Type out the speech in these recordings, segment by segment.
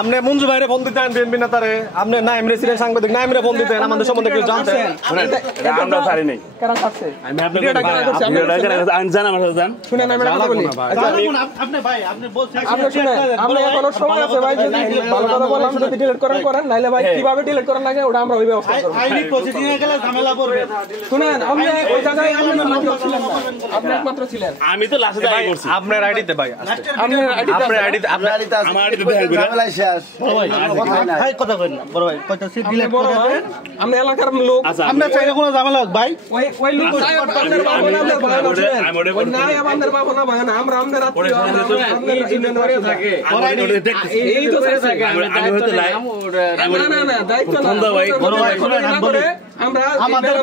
আপনি মঞ্জু ভাইরে ফোন দিতেন বিএনপি নেতারে, আপনি নাইম রেসিডেন্ট সাংবাদিক নাইমরে ফোন দিতেন, আমাদের সম্বন্ধে কিছু জানতেন? আমরা ছাড়ি নাই, কারা ছাড়ছে? আমি আপনাকে জানা আমার জান শুনেন আমি কথা বলি। আপনি ভাই আপনি বলছেন আপনি শুনেন, আপনি এখনো সময় আছে ভাই, যদি ভালো কথা বলেন যদি ডিলিট করেন নাইলে ভাই কিভাবে ডিলিট করেন লাগে ওটা আমরা ওই ব্যবস্থা করব। আইডি প্রসেসিং এ গেলে ঝামেলা করবে। শুনেন আপনি ওই জায়গায় আপনি মাত্র ছিলেন না, আপনি একমাত্র ছিলেন। আমি তো লাস্টে যাই করছি আপনার আইডিতে ভাই, আপনার আইডিতে আমার আইডিতে দেখা করে ঝামেলা শেষ। ভাই কথা কই না বড় ভাই, কয়টা সিট ডিলিট করে দেন। আপনি এলাকার লোক, আমরা চাইলে কোনো ঝামেলা হোক ভাই। ওই লোক আপনাদের বাবা না আমাদের ভাই না, ওই নাই আমাদের বাবা না ভাই না, আমরা আমাদের আত্মীয় আমাদের ইউনিয়ন ওরে থাকে। এই তো থাকে আমি হয়তো লাই না দায়িত্ব না বড় ভাই শুনেন আমরা আমাদের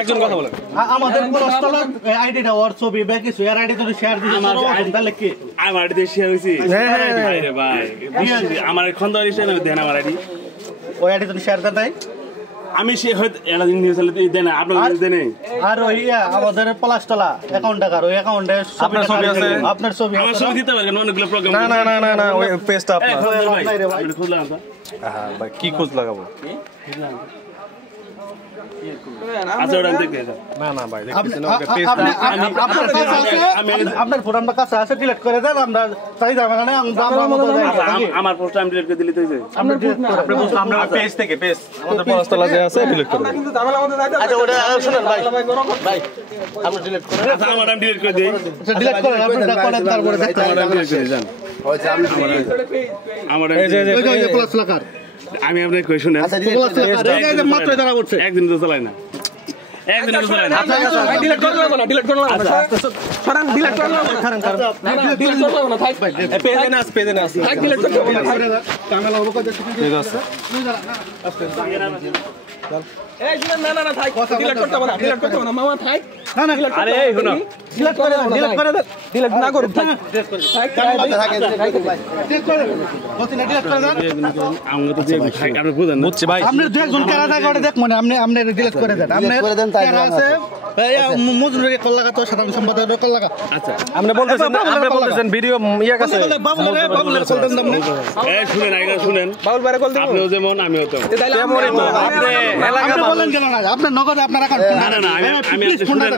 একজন কথা বলেন। আমাদের পলাশতলা আইডিটা ওর ছবি বা কিছু এর আইডি যদি শেয়ার দিতে পারো তাহলে কি আমার আইডিতে শেয়ার হইছি আরে ভাই আমার খন্দর হিসেবে দেন আমার আইডি, ওই আইডি যদি শেয়ার দেন তাই আমি সে হয়তো এটা দিন নিউজ দেন আপনার দেন আর ওই আমাদের পলাশতলা অ্যাকাউন্ট টাকার ওই অ্যাকাউন্টে আপনার ছবি আছে, আপনার ছবি আমার ছবি দিতে পারবেন অনেকগুলো প্রোগ্রাম না না না না না ওই পেজটা আপনার। আমি খুললাম তো হ্যাঁ ভাই কি খোঁজ লাগাবো? আচ্ছা ওটা দেখতে না না ভাই দেখতেছেন ওকে পেজটা আপনার ফোন নাম্বার কাছে আছে ডিলিট করে দেন, আমরা চাই যাবে না আমরা মতো আমার পোস্ট আমি ডিলিট করে দিলে তো হইছে। আপনার আপনি বলছেন আমরা পেজ থেকে পেজ আমাদের পলাশতলা যে আছে ডিলিট করব। আমরা কিন্তু ঝামেলা আমাদের দায়িত্ব। আচ্ছা ওটা শুনেন ভাই ভাই আপনি ডিলিট করে আচ্ছা আমার আমি ডিলিট করে দেই, আচ্ছা ডিলিট করে আপনারা করেন তারপরে দেখতে আমার ডিলিট করে দেন আমার এই যে ওই যে পলাশতলা কার আমি আপনাকে কই শুনেন পলাশতলা এই যে মাত্র ধরা পড়ছে একদিন তো চালাই না, একদিন তো চালাই না। ডিলিট করলাম না, ডিলিট করলাম না, সরান ডিলিট করলাম না, না ডিলিট করলাম না, থাক ভাই পেজে না থাক ডিলিট করলাম না, ঝামেলা হবে কত ঠিক আছে। এই শুনেন না থাক ডিলিট করতে হবে না, ডিলিট করতে হবে না মামা থাক না না আরে এই শুনো ডিলিট করে দেন, ডিলিট করে দেন, ডিলিট না করুন থাক ডিলিট করে দেন বলছিনা ডিলিট করে দেন আমরা তো আপনি বুঝেন না বুঝছি ভাই। আপনি দুইজন কারা থাকে ওটা দেখ মানে আপনি ডিলিট করে দেন, আপনি কারা আছে এই মজুরি কল লাগা তো সাধারণ সম্পাদকের কল লাগা। আচ্ছা আপনি বলতেছেন ভিডিও ইয়া কাছে বাবুলের কল দেন আপনি এই শুনেন আইগা শুনেন বাউল বাইরে কল দেব, আপনিও যেমন আমিও তেমন। তেমনই তো আপনি এলাকা আপনি বলেন কেন না আপনার নগদে আপনার অ্যাকাউন্ট না না না আমি আপনি শুনেন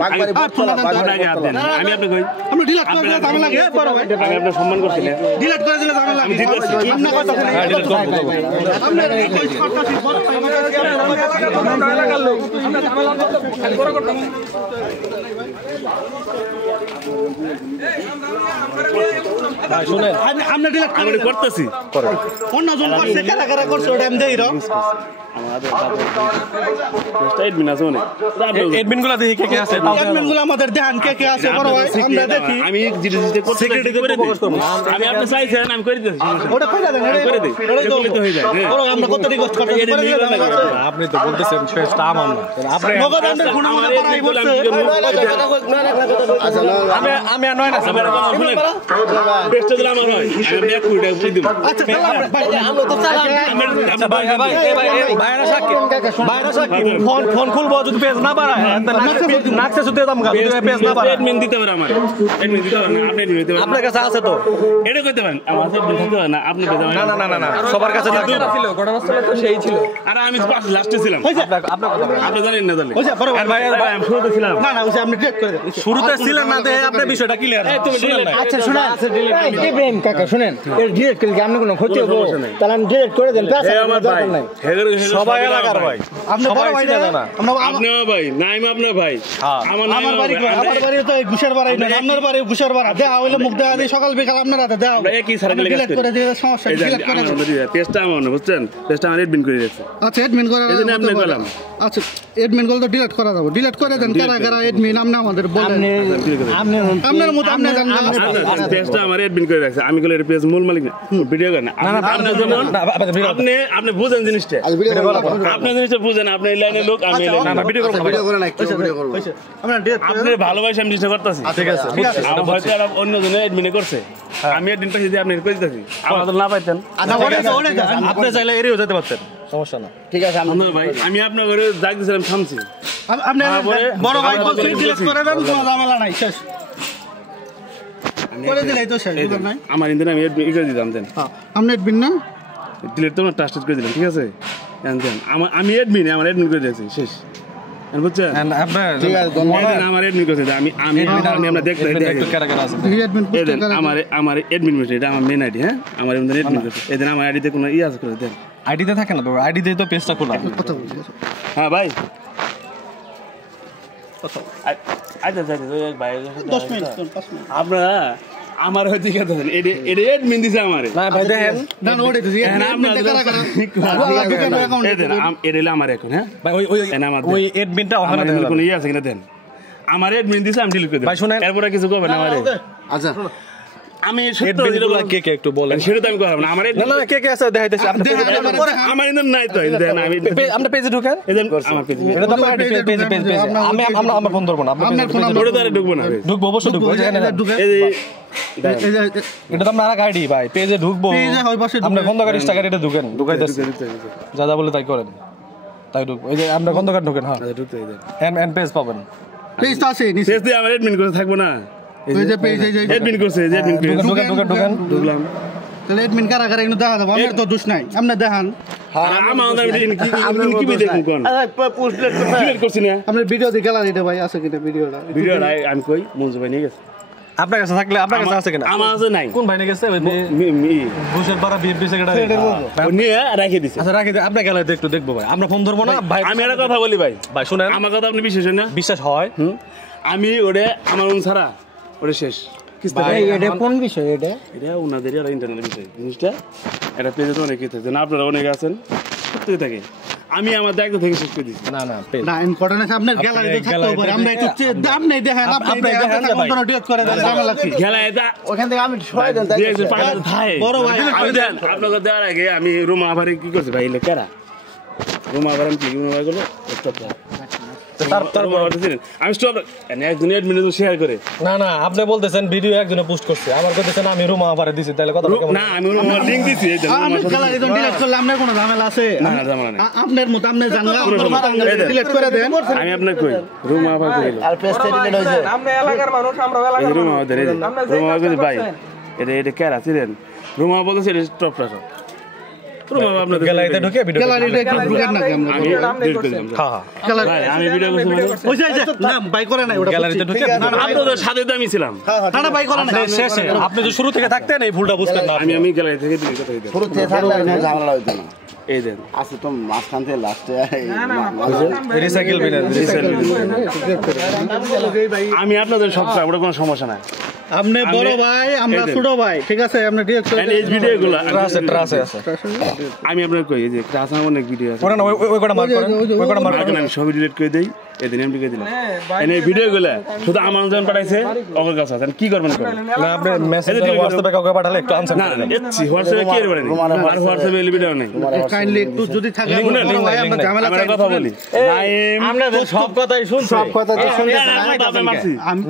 আগে হাত দেন, আমি আপনি কই আপনি ডিলিট করে দিলে দাম লাগে বড় ভাই, আমি আপনার সম্মান করছি না, ডিলিট করে দিলে দাম লাগে আপনি কথা বলেন ডিলিট করব আপনার এই করতেছি বড় ভাই আমরা এলাকার লোক, আমরা ঝামেলা করতে খালি বড় করতে ভাই শুনেন আপনি ডিলিট আমি করে করতেছি অন্যজন করছে কারা কারা করছে ওটা আমি দেই আমাদের স্টাইল বিনা শুনে এডমিন গুলা দেখি কে কে আছে অ্যাডমিনগুলো আমাদের দেখান কে কে আছে বড় ভাই আমরা দেখি আমি সিকিউরিটি করে প্রকাশ করব, আমি আপনি চাইছেন আমি করে দিচ্ছি, ওটা কইরা দেন করে দিই এগুলো তো হয়ে যায়। বড় আমরা কত রিকোয়েস্ট করতে আপনি তো বলতেছেন পেজটা আমার না আপনি নগদ আমাদের ফোন নাম্বার পারাই বলছে আমি আর নয় না আমার কথা শুনেন পেজটা দিলে আমার হয় আমি ব্যাক করে দিব। আচ্ছা ভাই আমরা তো চালান আচ্ছা ভাই ভাইরা সাক্ষী ফোন খুলবো যদি পেজ না বাড়ায় নাকশে সুতে দাম গাবে পেজ না বাড়ায় অ্যাডমিন দিতে পারে আমার অ্যাডমিন দিতে পারে না, আপনি অ্যাডমিন দিতে পারেন, আপনার কাছে আছে তো এটা করতে পারেন আমার কাছে দিতে পারেন না, আপনি দিতে পারেন না না না না সবার কাছে থাকে ছিল ঘটনাস্থলে তো সেই ছিল। আরে আমি পাশ লাস্টে ছিলাম, আপনার কথা বলেন। আপনি জানেন না জানেন ওইসা বড় ভাই আমি শুরুতে ছিলাম না না ওইসা আপনি ডিলিট করে দেন শুরুতে ছিলেন না দেখে আপনার বিষয়টা ক্লিয়ার আচ্ছা শুনেন ইব্রাহিম কাকা শুনেন এর ডিলিট করলে কি আপনার কোনো ক্ষতি হবে? তাহলে আমি ডিলিট করে দেন প্যাস আমার ভাই দরকার নাই। সবাই এলাকার ভাই আপনি বড় ভাই না আমরা আপনার ভাই নাইম আপনার ভাই আমার বাড়ি তো ঘুষের বাড়ি না আপনার বাড়ি ঘুষের বাড়া দেয়া হইলে মুখ দেয়া দিয়ে সকাল বিকাল আপনার হাতে দেয়া আমরা একই সার্কেলে কাজ ডিলিট করি, করে দিয়ে সমস্যা এই যে ডিলিট করে দেন পেজটা আমার না বুঝছেন, পেজটা আমার এডমিন করে দিয়েছে, আচ্ছা এডমিন করে এই জন্য আপনি বললাম আচ্ছা এডমিন গুলো তো ডিলিট করা যাবে ডিলিট করে দেন কারা কারা এডমিন আপনি আমাদের বলেন আপনার মত আপনি জানেন পেজটা আমার এডমিন করে রাখছে, আমি কইলে পেজ মূল মালিক না, ভিডিও করে না আপনি যেমন আপনি বুঝেন জিনিসটা, আপনি জিনিসটা বুঝেন, আপনি এই লাইনের লোক আমি ভিডিও করব না আমরা ডিলিট করে আপনার ভালোবাসা আমি জিনিসটা করতেছি, ঠিক আছে আমার হয়তো আর অন্য জনে এডমিনে করছে, আমি এডমিনটা যদি আপনি করে দিতেছি আমরা তো না পাইতেন, আপনি চাইলে এরিও যেতে পারতেন সমস্যা না ঠিক আছে ভাই আমি আপনার ঘরে ডাক দিয়েছিলাম থামছি আপনি বড় ভাই বলছেন ডিলিট করে দেন কোনো ঝামেলা নাই শেষ করে দিলেই তো শেষ বুঝলেন নাই আমার ইন্দিন আমি ই করে দিতাম দেন আপনি এডমিন না ডিলিট তো না ট্রাস্টেড করে দিলাম ঠিক আছে দেন আমি অ্যাডমিন আমার অ্যাডমিন করে দিয়েছি শেষ বুঝছেন আপনার ঠিক আছে আমার অ্যাডমিন করে দিই আমি আমরা দেখতে একটু কারা কারা আছে এডমিন আমার অ্যাডমিন মেসেজ এটা আমার মেন আইডি হ্যাঁ আমার অ্যাডমিন করছে এদিন আমার আইডিতে কোনো আছে করে দেন আইডিতে থাকে না তো আইডিতে তো পেজটা খোলা কথা বলছি হ্যাঁ ভাই আচ্ছা ভাই 10 মিনিট 5 মিনিট আপনারা আমার হচ্ছে কি কথা এটা অ্যাডমিন দিছে আমারে না ভাই দেখেন না ওরে দিছি এডমিন কারা কারা এটা আমার এখন হ্যাঁ ভাই ওই এডমিনটা ওখানে আমার কোনো আছে কিনা দেন আমার অ্যাডমিন দিছে আমি ডিলিট করে দেব ভাই শুনেন এরপরে কিছু করবেন না আমারে আচ্ছা আমি সত্য দিলে কে একটু বলেন সেটা তো আমি করব না আমার না না কে আছে দেখাইতেছি আপনি আমার ইন্দন নাই তো দেন আমি আমরা পেজে ঢুকেন এদিন আমার পেজ এটা তো আমার পেজ আমি আমরা ফোন ধরব না আপনার ফোন ওটা ধরে ঢুকবো না ঢুকবো অবশ্যই ঢুকবো এটা তো আমরা আর আইডি ভাই পেজে ঢুকবো আমরা খন্দকার ইনস্টাগ্রামে এটা ঢুকেন ঢুকাইতেছি যা যা বলে তাই করেন তাই ঢুকবো এই যে আমরা খন্দকার ঢুকেন হ্যাঁ ঢুকতে দেন এন পেজ পাবেন পেজটা আছে নিচে পেজ দিয়ে আমার অ্যাডমিন করে থাকবো না এই যে পেজ এই যে অ্যাডমিন করছে অ্যাডমিন পেজ ঢুকেন ঢুকলাম তাহলে এডমিন কারা কারা এগুলো দেখা যাবে আমার তো দোষ নাই আপনি দেখান আমার কি দেখুন কোন পোস্ট ডিলিট করছি না আপনার ভিডিও দিয়ে গ্যালারিতে ভাই আছে কিনা ভিডিওটা ভিডিওটা আমি কই মঞ্জু ভাই নিয়ে গেছে আপনার কাছে থাকলে আপনার কাছে আছে কিনা আমার কাছে নাই কোন ভাই নিয়ে গেছে ঘুষের পাড়া বিএনপি সেক্রেটারি নিয়ে রেখে দিছে আচ্ছা রাখি আপনার গ্যালারিতে একটু দেখবো ভাই আমরা ফোন ধরবো না ভাই আমি একটা কথা বলি ভাই ভাই শুনেন আমার কথা আপনি বিশ্বাস না বিশ্বাস হয় আমি ওরে আমার ছাড়া ওরে শেষ এটা কোন বিষয় এটা এটা ওনাদেরই আর ইন্টারনেট বিষয় জিনিসটা এটা পেজে তো অনেকেই থাকে না আপনারা অনেকে আছেন সত্যি থাকে আমি আমার দায়িত্ব থেকে শেষ করে দিচ্ছি না না পেজ না ইম্পর্টেন্ট আছে আপনার গ্যালারিতে থাকতে হবে আমরা একটু দাম নেই দেখেন আপনি দেখেন কোন ডিলিট করে দেন ঝামেলা কি খেলা এটা ওখান থেকে আমি সরাই দেন বড় ভাই আমি দেন আপনাকে দেওয়ার আগে আমি রুমা আভারে কি করছি ভাই কেরা রুমা আভার আমি কি রুমা আভার করলো আমি স্টপ একজন অ্যাডমিন শেয়ার করে না না আপনি বলতেছেন ভিডিও একজনে পোস্ট করছে আমার কইতেছেন আমি রুমা আভারে দিছি তাহলে কথা না আমি রুমা লিংক দিছি আপনি গ্যালারিতে ডিলিট করলে আপনার কোনো ঝামেলা আছে না না ঝামেলা নাই আপনার মত আপনি জানলা ডিলিট করে দেন আমি আপনার কই রুমা আভার কইলো আর পেজটা ডিলিট হইছে আমরা এলাকার মানুষ আমরা এলাকার রুমা আভার দেন রুমা আভার ভাই এটা কেরা ছিলেন রুমা বলতেছে স্টপ রাখো রুমা আপনাদের গ্যালারিতে ঢুকে ভিডিও গ্যালারিতে একটু ঢুকেন না কেমন আমি ডিলিট করে দিলাম হ্যাঁ ভাই আমি ভিডিও করছি মানে ওইটা না বাই করে না ওটা গ্যালারিতে ঢুকে আপনাদের সাথে তো আমি ছিলাম না বাই করে না শেষে আপনি যে শুরু থেকে থাকতেন এই ভুলটা বুঝতেন না আমি গ্যালারি থেকে ডিলিট করে দিলাম শুরু থেকে থাকলে ঝামেলা হইতো না এই দেন আছে তো মাঝখান থেকে লাস্টে রিসাইকেল বিনার আমি আপনাদের সব ওটা কোনো সমস্যা নাই আপনি বড় ভাই আমরা ছোট ভাই ঠিক আছে আপনি ডিরেক্ট করে এই ভিডিওগুলো ট্রাসে আছে আমি আপনাকে কই যে ক্লাস আমার অনেক ভিডিও আছে ওটা না ওই কোটা মার্ক করেন ওই কোটা মার্ক আমি সবই ডিলিট করে দেই এদিন এমডি করে দিলাম এই ভিডিওগুলো শুধু আমার জন পাঠাইছে ওর কাছে আছে কি করবেন করেন না আপনি মেসেজ হোয়াটসঅ্যাপে কাউকে পাঠালে একটু আনসার না এসছি হোয়াটসঅ্যাপে কি করবেন আর হোয়াটসঅ্যাপে এই ভিডিও নাই কাইন্ডলি একটু যদি থাকে বড় ভাই আমরা ঝামেলা আমি কথা বলি নাইম আমরা সব কথাই শুনছি সব কথা তো শুনতে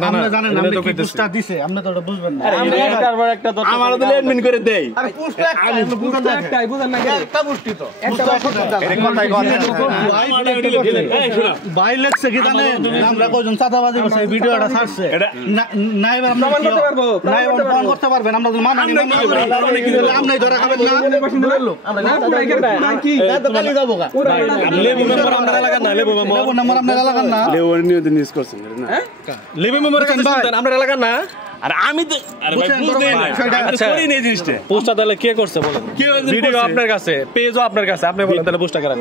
আমরা জানেন আপনি কি পোস্টটা দিছে আপনি তো ওটা বুঝবেন না আমার দিলে এডমিন করে দেই আরে পোস্টটা আমি বুঝেন না একটাই বুঝেন না একটা পোস্টই তো এটা কথাই ভাই লেখছে কি জানেন আমরা কয়জন চাঁদাবাজি করছে ভিডিওটা ছাড়ছে নাই আমরা করতে পারবো নাই ফোন করতে পারবেন আমরা মানানি আমরা ধরা খাবেন না না পুরাই করবে না কি কালি যাবো গা লেবু মেম্বার আমরা এলাকার না লেবু মেম্বার নাম্বার আপনার এলাকার না লেওয়ার নিউজ নিউজ করছেন না লেবু মেম্বার শুনতেন আমরা এলাকার না আর আমি তো আরে ভাই বুঝতেই না আচ্ছা করি নেই জিনিসটা পোস্টটা তাহলে কে করছে বলেন কে ভিডিও আপনার কাছে পেজও আপনার কাছে আপনি বলেন তাহলে পোস্টটা করেন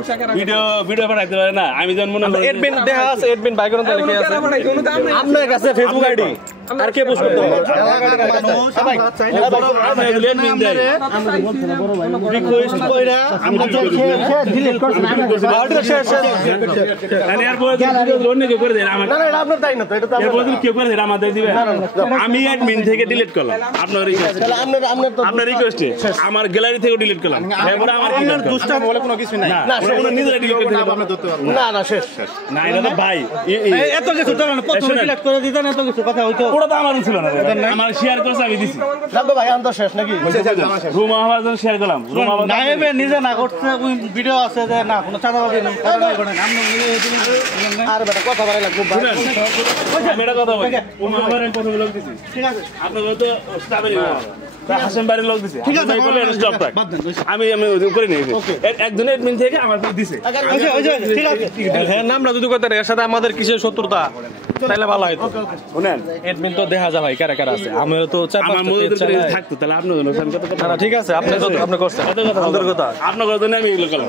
ভিডিও পাঠাইতে পারে না আমি যখন মনে করি এডমিন দেখা আছে এডমিন বাই করেন তাহলে কে আছে আপনার কাছে ফেসবুক আইডি আর কে পোস্ট করতে হবে রিকোয়েস্ট কইরা আমরা ডিলিট করছি অর্ডার শেষ আমি আর বলে অন্য কেউ করে দেন আমার না এটা আপনার তাই না তো এটা তো এর বলে কেউ করে দেন আমাদের দিবে আমি অ্যাডমিন থেকে ডিলিট করলাম আপনার রিকোয়েস্ট তাহলে আপনার তো আপনার রিকোয়েস্টে আমার গ্যালারি থেকে ডিলিট করলাম এরপরে আমার কি দরকার দুষ্টা বলে কোনো কিছু নাই না ওরা নিজেরা ডিলিট করে দিবে আপনি ধরতে পারবেন না শেষ না এটা তো ভাই এত কিছু তো না প্রথমে ডিলিট করে দিতেন এত কিছু কথা হইতো ওটা তো আমার ছিল না আমার শেয়ার করছে আমি দিছি লাগবে ভাই আন্তর শেষ নাকি রুমা হওয়ার জন্য শেয়ার করলাম রুমা নাইবে নিজে না করছে ভিডিও আছে যে না কোনো চাঁদাবাজি নেই আর বেটা কথা বলা লাগবে ভাই আমি এটা কথা বলি রুমা হওয়ার আমি প্রথম লোক দিছি ঠিক আছে আপনাদের তো স্টাফের হাসেম বাড়ির লোক দিছে ঠিক আছে ভাই বলে স্টপ রাখ আমি করে নিই একজন অ্যাডমিন থেকে আমার দিছে ঠিক আছে হ্যাঁ নাম না যদি কথা এর সাথে আমাদের কিসের শত্রুতা তাইলে ভালো হইতো শুনেন এডমিন তো দেখা যায় ভাই কারা কারা আছে আমিও তো চার আমার পাঁচটা মধ্যে পেজ তো চালাই। থাকতো তাহলে আপনার জন্য কথা না ঠিক আছে আপনি তো আপনি করছেন আমাদের কথা আপনার কথা আমি এগুলো করলাম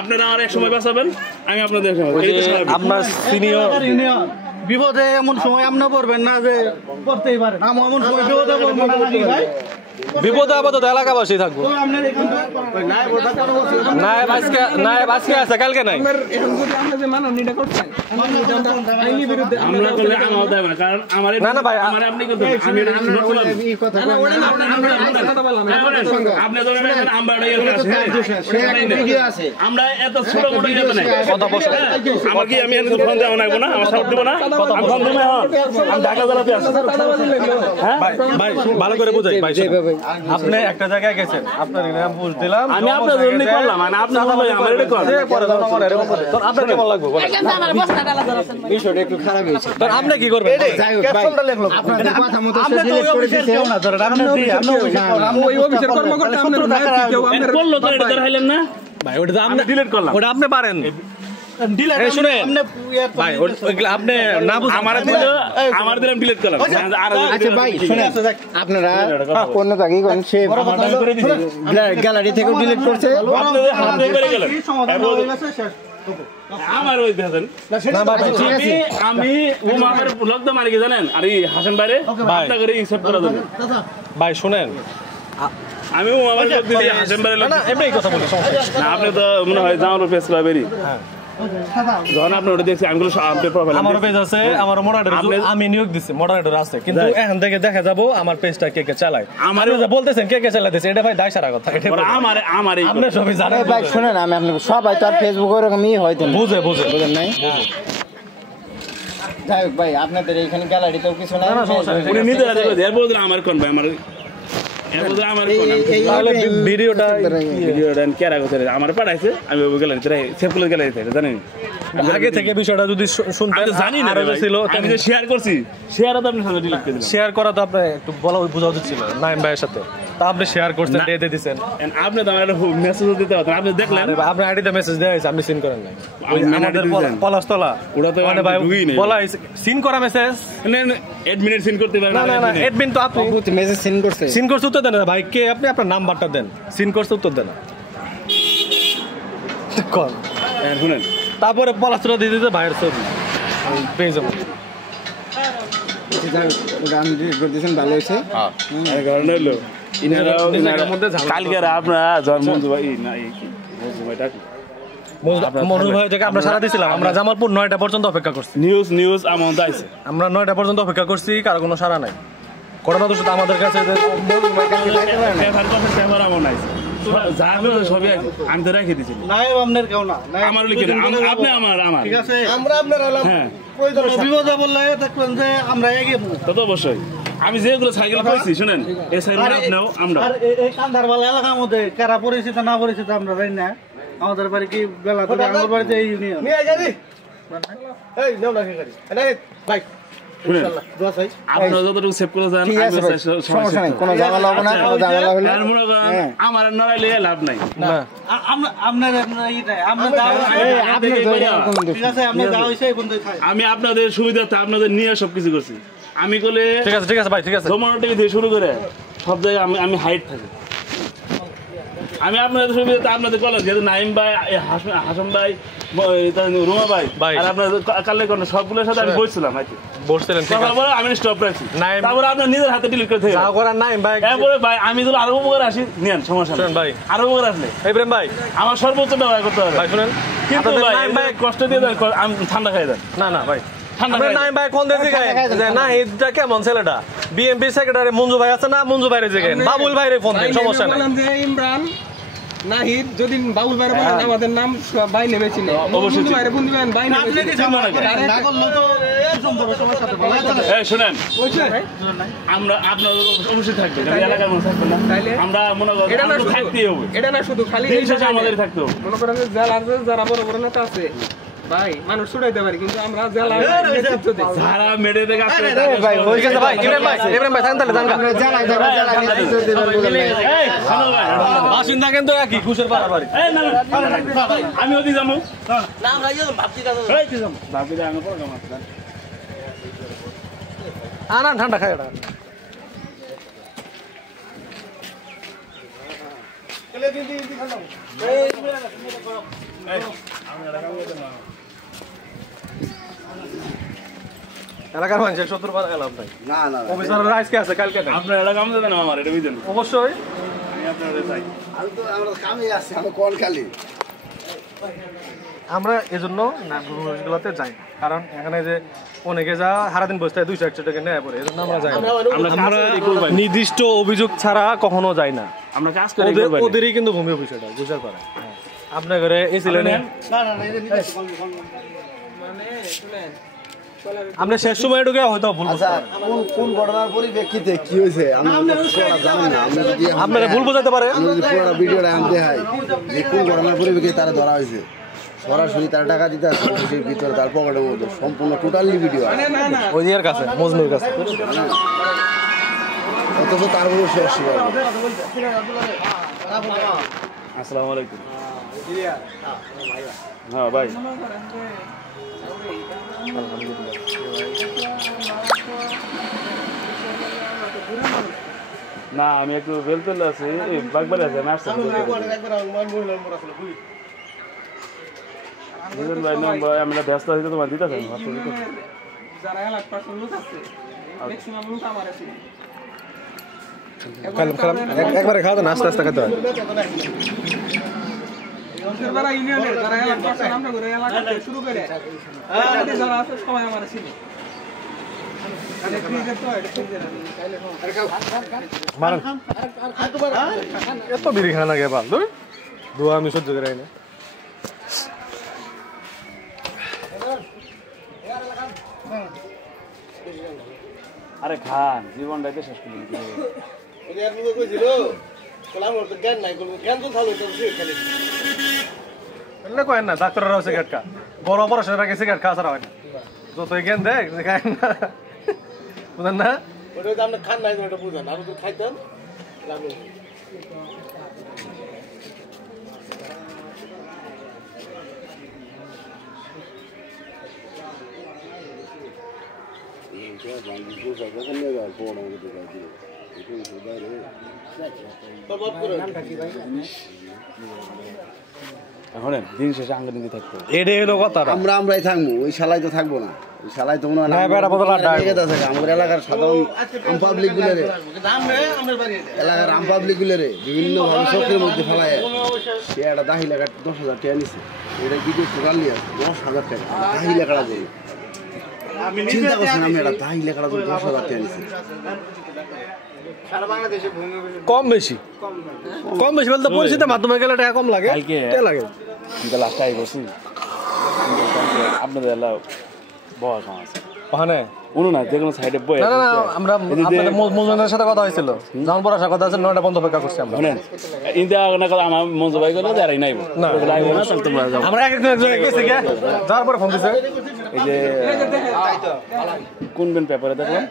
আপনারা আমার এক সময় বাঁচাবেন আমি আপনাদের সময় ওই যে আপনার সিনিয়র বিপদে এমন সময় আপনি পড়বেন না যে পড়তেই পারেন এমন সময় বিপদে পড়বেন না নাকি ভাই বিপদে আপাতত এলাকাবাসী থাকবো তো আপনার এখান থেকে নায়েব আজকে আছে কালকে নাই আমরা করলে আমার দেব না কারণ আমার না, না ভাই, আমার আপনি কিন্তু আমি এটা নোট করলাম আপনি তো আমরা আমরা এত ছোট মোটো ইয়ে নাই কথা বসে আমার কি আমি এত ফোন দেব না আমার সাপোর্ট দেব না আমি ফোন দেব আমি ঢাকা জেলাতে আছি হ্যাঁ ভাই ভাই ভালো করে বুঝাই ভাই আপনি একটা জায়গায় গেছেন আপনার নাম বুঝ দিলাম আমি আপনার জন্য করলাম মানে আপনি ভালো আমার এটা করলাম পরে জনগণ এরকম করে তো আপনার কেমন লাগবে বলেন বিষয়টা একটু খারাপ হয়েছে তো আপনি কি করবেন যাই হোক ভাই আপনাদের কথা মতো সে ডিলিট করে দিয়েছে ওই অফিসের কর্মকর্তা আপনার ভাই কেউ আমাদের করলো তো এটা হাইলেন না ভাই ওটা তো আপনি ডিলিট করলাম ওটা আপনি পারেন ডিলার এই শুনেন ভাই ওইগুলা আপনি না বুঝ আমার দিলাম ডিলিট করলাম আর আচ্ছা ভাই শুনেন আপনারা অন্য জায়গায় কোন সে গ্যালারি থেকে ডিলিট করছে আপনাদের হাতে করে গেলেন আমার ওই দেখেন না ভাই ঠিক আছে আমি উমার লগ্ন মারি কি জানেন আর এই হাসান বাইরে আপনার করে হিসাব করা যাবে ভাই শুনেন আমি উমার লোক দিদি হাসান বাইরে না এমনি কথা বলি সমস্যা না আপনি তো মনে হয় জামাল প্রেস ক্লাবেরই যখন আপনি ওটা দেখছি আমি প্রোফাইল আমার পেজ আছে আমার মডারেটর আমি নিয়োগ দিছি মডারেটর আছে কিন্তু এখান থেকে দেখা যাব আমার পেজটা কে কে চালায় আমার যে বলতেছেন কে কে চালাতেছে এটা ভাই দায় সারা কথা এটা আমার এই আপনি সবই জানেন ভাই শুনেন আমি আপনাকে সবাই তো আর ফেসবুক ওরকমই হয়তো না। বুঝে বুঝেন নাই যাই হোক ভাই আপনাদের এইখানে গ্যালারিতেও কিছু নাই উনি নিজে রাজি করে এর বলতে আমার কোন ভাই আমার এর বলতে আমার কোন তাহলে ভিডিওটা ভিডিওটা কেরা করতে আমার পাঠাইছে আমি ওই গ্যালারিতে সেভ করে গ্যালারিতে জানেন আগে থেকে বিষয়টা যদি শুনতেন আমি তো জানি না আরো ছিল আমি যে শেয়ার করছি শেয়ারও তো আপনি সাথে ডিলিট করে দিলেন শেয়ার করা তো আপনি একটু বলা বোঝা উচিত ছিল নাইম ভাইয়ের সাথে তা আপনি শেয়ার করছেন দিয়ে দিয়েছেন আপনি তো আমার একটা মেসেজ দিতে পারতেন আপনি দেখলেন আপনার আইডিতে মেসেজ দেওয়া হয়েছে আপনি সিন করেন নাই ওই আমি আমাদের ID দিয়েছেন। পলাশতলা ওটা তো মানে ভাই আমি ঢুকিই নাই। বলা হয়েছে সিন করা মেসেজ অ্যাডমিনের সিন করতে পারেন না না না অ্যাডমিন তো আপনি মেসেজ সেন্ড করছে সিন করছে উত্তর দেন না ভাই কে আপনি আপনার নাম্বারটা দেন সিন করছে উত্তর দেন না কল শুনেন তারপরে পলাশতলা দিয়ে দিতে ভাইয়ের ছবি পেয়ে যাবো ওটা আমি ডিলিট করে দিয়েছেন ভালো হয়েছে কারণ হলো ইনারার মধ্যে ঝামেলা কালকে আপনারা মঞ্জু ভাই না এই কি মঞ্জু ভাই ডাক মনোজ ভাই থেকে আমরা সারা দিছিলাম আমরা জামালপুর 9টা পর্যন্ত অপেক্ষা করছি নিউজ আমন্ত আইছে আমরা 9টা পর্যন্ত অপেক্ষা করছি কারো কোনো সারা নাই করোনা তো শুধু আমাদের কাছে পেপার আমন আইছে যা হলো সবই আছে আমি তো রেখে দিছি নাই আপনার কেউ না নাই আমার লিখে আপনি আমার ঠিক আছে আমরা আপনার আলাম হ্যাঁ প্রয়োজন বিপদে বললে দেখবেন যে আমরা এগিয়ে তত অবশ্যই আমি যেগুলো সাইকেল করেছি শুনেন এই সাইকেল আপনিও আমরা আর এই কান্দারবালা এলাকার মধ্যে কারা পরিচিত না পরিচিত আমরা জানি না আমাদের বাড়ি কি বেলা থেকে আমার বাড়িতে এই ইউনিয়ন শুনেন আপনারা যতটুকু সেভ করে যান ঠিক আছে ভাই, সমস্যা নাই কোনো ঝামেলা হবে না কোনো ঝামেলা হলে আর মনে করেন আমার নড়াইলে লাভ নাই না আপনার ই নাই আপনার আপনি কোনো ঠিক আছে আপনি যা হইছে এই বন্ধু খাই আমি আপনাদের সুবিধাতে আপনাদের নিয়ে সবকিছু করছি আমি করলে ঠিক আছে ভাই ঠিক আছে জমানো থেকে দিয়ে শুরু করে সব জায়গায় আমি হাইট থাকি আমি আপনাদের সুবিধাতে আপনাদের কলেজ যেহেতু নাইম ভাই হাসান ভাই রুমা ভাই আর আপনাদের কালে কোন সবগুলোর সাথে আমি বসছিলাম হয়তো বসছিলেন ঠিক আছে তারপরে আমি স্টপ রাখছি নাইম- তারপরে আপনার নিজের হাতে ডিলিট করে থেকে যা করার নাই ভাই এরপরে ভাই আমি যদি আরো উপকার আসি নেন সমস্যা শুনেন নেই ভাই আরো উপকার আসলে ইব্রাহিম ভাই আমার সর্বোচ্চ ব্যবহার করতে হবে ভাই শুনেন কিন্তু আপনাদের ভাই নাইম ভাই কষ্ট দিয়ে দেন আমি ঠান্ডা খাই দেন না ভাই ঠান্ডা আমরা খাই নাইম ভাই কোন দিকে গায় যে না এইটা কেমন ছেলেটা বিএমপি সেক্রেটারি মঞ্জু ভাই আছে না মঞ্জু ভাইরে জিগেন বাবুল ভাইরে ফোন দেন সমস্যা নাই বললাম যে ইমরান নাহিদ যদি বাবুল ভাইয়ের বলেন আমাদের নাম ভাই নেমেছি না অবশ্যই ভাইরে বন্ধু ভাই ভাই নেমেছি না করলো তো এই শুনেন আমরা আপনার অবশ্যই থাকবে এলাকার মানুষ থাকবে না আমরা মনে করি আমরা থাকতেই হবে এটা না শুধু খালি আমাদের থাকতে হবে মনে করেন যে জেলার যারা বড় বড় নেতা আছে ভাই মানুষ ছুটাইতে পারি কিন্তু আমরা জেলা নেতৃত্ব দেই যারা মেডে থেকে আসছে ভাই হয়ে গেছে ভাই ইব্রাহিম ভাই থাকেন তাহলে জানগা জেলা নেতৃত্ব দেবেন বলে এই হ্যালো ভাই বাসিন্দা কিন্তু একই ঘুষের বাড়াবাড়ি এই না আমি ওদি যাবো না আমরা ইয়ে ভাবছি কাজ এই কি যাবো ভাবছি আমি পরে কাম আছে আনা ঠান্ডা খায় এটা এলাকার মানুষের 70 বার গেলাম ভাই না না অফিসাররা আজকে আছে কালকে নাই আপনার এলাকা আমাদের জানেন আমার এটা বুঝেন অবশ্যই আমি আপনাদের চাই আমি তো আমরা কামে আছি আমি কোন খালি আমরা এজন্য নাটকগুলোতে যাই না। কারণ এখানে যে অনেকে যা সারাদিন বসতে 200-100 টাকা নেয় পড়ে এজন্য আমরা যাই না। আমরা নির্দিষ্ট অভিযোগ ছাড়া কখনো যাই না। আমরা কাজ করি ওদেরই কিন্তু ভূমি অফিসটা বুঝার পারে আপনার ঘরে এসিলেন মানে শুনেন আপনি শেষ সময় ঢুকে হয়তো ভুল আচ্ছা কোন ঘটনার পরিপ্রেক্ষিতে কি হয়েছে আমি জানি না আমি যদি আপনারা ভুল বোঝাতে পারে আমি যদি পুরো ভিডিওটা আনতে হয় যে কোন ঘটনার পরিপ্রেক্ষিতে তারা ধরা হয়েছে সরাসরি তার টাকা দিতে আসছে অফিসের ভিতরে তার পকেটের মধ্যে সম্পূর্ণ টোটালি ভিডিও ওই এর কাছে মজনুর কাছে অথচ তার কোনো শেষ ছিল আসসালামু আলাইকুম হ্যাঁ ভাই না আমি একটু বেলতলে আছি বাগবাড়ি আছে আমি আসছি বুঝলেন ভাই না ভাই আমরা ব্যস্ত আছি তোমার দিতে চাই যারা এলাকার পার্সন লোক আছে ম্যাক্সিমাম লোক আমার আছে একবারে খাওয়া দেন আস্তে আস্তে খেতে হয় যারা ইউনিয়নের যারা এলাকার পার্সন আমরা করে এলাকা থেকে শুরু করে যারা আছে সবাই আমার আছে এত বিড়ি খানা না গে পাল দুয়া আমি সহ্য করে না আরে খান জীবনটাই তো শেষ করে কয়েন না ডাক্তাররাও সিগারেট খা বড় পড়াশোনার আগে সিগারেট খাওয়া ছাড়া হয় না যতই জ্ঞান দেখ খায় না বুঝেন না আপনি খান নাই ওটা বুঝেন আর খাইতেন এখন দিন শেষে আঙ্গিনী থাকতো এটাই হলো কথা আমরাই থাকবো ওই শালাই তো থাকবো না ওই শালাই তো মনে হয় আমার এলাকার সাধারণ পাবলিক গুলো এলাকার পাবলিক গুলো বিভিন্ন ভাবে চোখের মধ্যে ফেলায় সে একটা দাহি লেখা 10,000 টাকা নিছে এটা ভিডিও টোটালি 10,000 টাকা দাহি লেখাটা দেবে চিন্তা করছেন আমি একটা দাহি লেখাটা 10,000 টাকা নিছে কম বেশি বলতে পরিস্থিতির মাধ্যমে গেলে টাকা কম লাগে লাগে কিন্তু লাস্ট টাই করছি আপনাদের এলাকা বড় সমস্যা ওখানে উনো না যে কোনো সাইডে বই না না আমরা আপনাদের মজুনের সাথে কথা হয়েছিল যখন পড়াশোনা কথা আছে 9টা বন্ধ অপেক্ষা করছি আমরা শুনেন ইন্দা না কথা আমার মঞ্জু ভাই করে আর নাইব না লাইব না তাহলে তোমরা যাও আমরা একজন গেছি কে যাওয়ার পরে ফোন দিছে এই যে কোন কোন পেপারে দেখলাম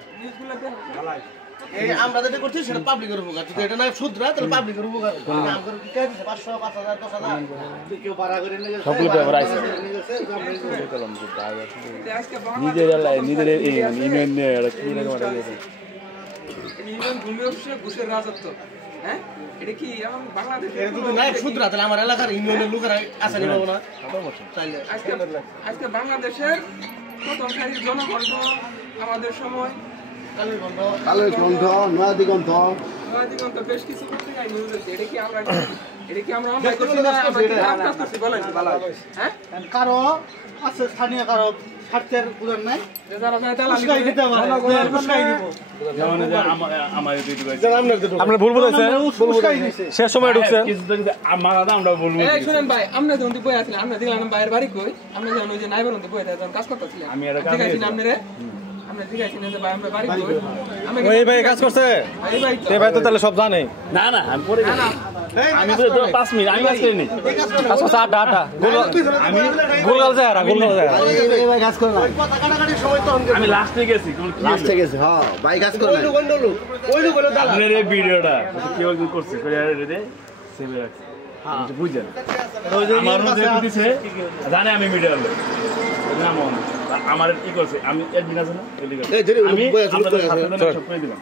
আমরা যেটা করছি সেটা পাবলিকের উপকার যদি এটা না শুধরা তাহলে পাবলিকের উপকার আমগর কি কাজ 500 5000 10000 কেউ ভাড়া করে নিয়ে গেছে সবগুলো পেপার আইছে নিজের এই ইউনিয়ন নিয়ে কি লাগে মারা গেছে ইউনিয়ন ভূমি অফিসে ঘুষের রাজত্ব হ্যাঁ এটা কি এখন বাংলাদেশে এটা যদি না শুধরা তাহলে আমার এলাকার ইউনিয়নের লোকেরা আসা নিব না তাইলে আজকে বাংলাদেশের প্রথম সারির জনগণ আমাদের সময় কালের কণ্ঠ নয়াদিগন্ত বেশ কিছু করতে যাই নিউজ এটা কি আমরা এটা কি আমরা অন্যায় করছি না আমরা কি খারাপ কাজ করছি বলেন হ্যাঁ কারো আছে স্থানীয় কারো স্বার্থের বুঝেন নাই যারা যায় তালা উস্কাই দিতে পারে উস্কাই দিব যেমন এই যে আমার দিদি ভাই আমরা ভুল বলেছেন উস্কাই দিছে শেষ সময় ঢুকছে কিছু তো আমার দাদা আমরা বলবো এই শুনেন ভাই আমরা যখন বই আছিলাম আমরা দেখলাম বাইরের বাড়ি কই আমরা যখন ওই যে নাইবার মধ্যে বই যখন কাজ করতেছিলাম আমি এটা ঠিক আছে আপনারে আমরা ঠিক আছে না যে ভাই আমরা বাড়ি কই আমরা এই ভাই কাজ করছে এই ভাই তো এই ভাই তো তাহলে সব জানে না না আমি পরে গেছি আমি তো 5 মিনিট আমি কাজ করিনি কাজ করছে আটা গোলগাল যায় গোলগাল যায় এই ভাই কাজ করে না কথা কাটাকাটির সময় তো আমি লাস্টে গেছি লাস্টে গেছে হ্যাঁ ভাই কাজ করে না আপনার এই ভিডিওটা কেউ একজন করছে করে রে সেভে রাখছে আপনি বুঝেন আমার মধ্যে দিছে জানে আমি মিডিয়ার লোক নাম আমার কি করছে আমি একদিন আছে না আমি আপনাদের সাথে সব করে দিলাম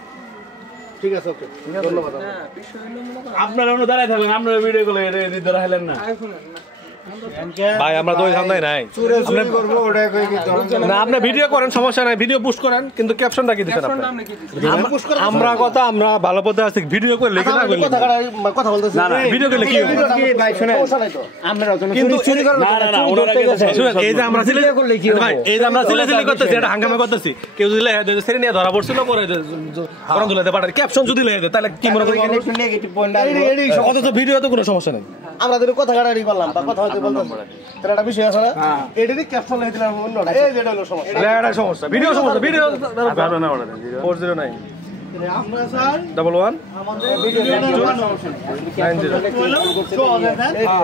ঠিক আছে ওকে ধন্যবাদ না বিষয় হলো মনে করেন আপনারা অন্য দাঁড়ায় থাকলেন আপনারা ভিডিও গুলো এডিট ধরা হলেন না আইফোন না ভাই আমরা তো ওই ধান্দায় নাই না আপনি ভিডিও করেন সমস্যা নাই ভিডিও পোস্ট করেন কিন্তু ক্যাপশনটা কি দিবেন আপনি আমরা কি দিছি আমরা কথা আমরা ভালো পথে আছি ভিডিও করে লিখে না করলে কথা বলতেছি না না ভিডিও করলে কি হবে ভাই শুনেন আপনারা তো কিন্তু চুরি করেন না না না ওনারা গেছে শুনুন এই যে আমরা সিলে ভাই এই যে আমরা সিলে করতেছি এটা হাঙ্গামা করতেছি কেউ যদি লেখে সেরে নিয়ে ধরা পড়ছিল পরে গরম তুলে পাঠায় ক্যাপশন যদি লেখে তাহলে কি মনে করি একটু নেগেটিভ পয়েন্ট অথচ ভিডিও তো কোনো সমস্যা নেই আমরা তো কথা কাটাকাটি করলাম বা কথা হইতে বলতাম তার একটা বিষয় আছে না এটারই ক্যাপশন লিখে দিলাম অন্যটা এই যেটা হলো সমস্যা এটা সমস্যা ভিডিও ভিডিও যাবে না ওটা 409 আমরা স্যার 11 আমাদের ভিডিওটা 90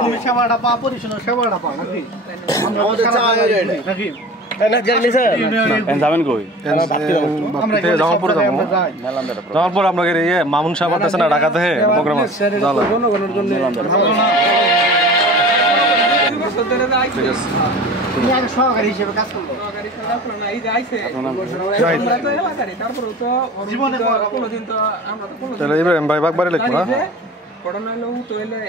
তুমি সেবাটা পা পরিচ্ছন্ন সেবাটা পা নাকি আমাদের চাওয়া নাকি না জানি স্যার যাবেন কই আমরা জামালপুর যাবো জামালপুর আমরা ইয়ে মামুন সাহেব আছে না ঢাকাতে প্রোগ্রাম আছে জালা বছর ধরে আইছে তুমি আগে সহকারী হিসেবে কাজ করবো গাড়ি খারাপ না এই যে আইছে আমরা তো এলাকারই তারপরে তো জীবনে কোনোদিন তো আমরা তো কোনোদিন তাহলে ইব্রাহিম ভাই বাগবাড়ি লিখবো না ঘটনা হলো তো এলে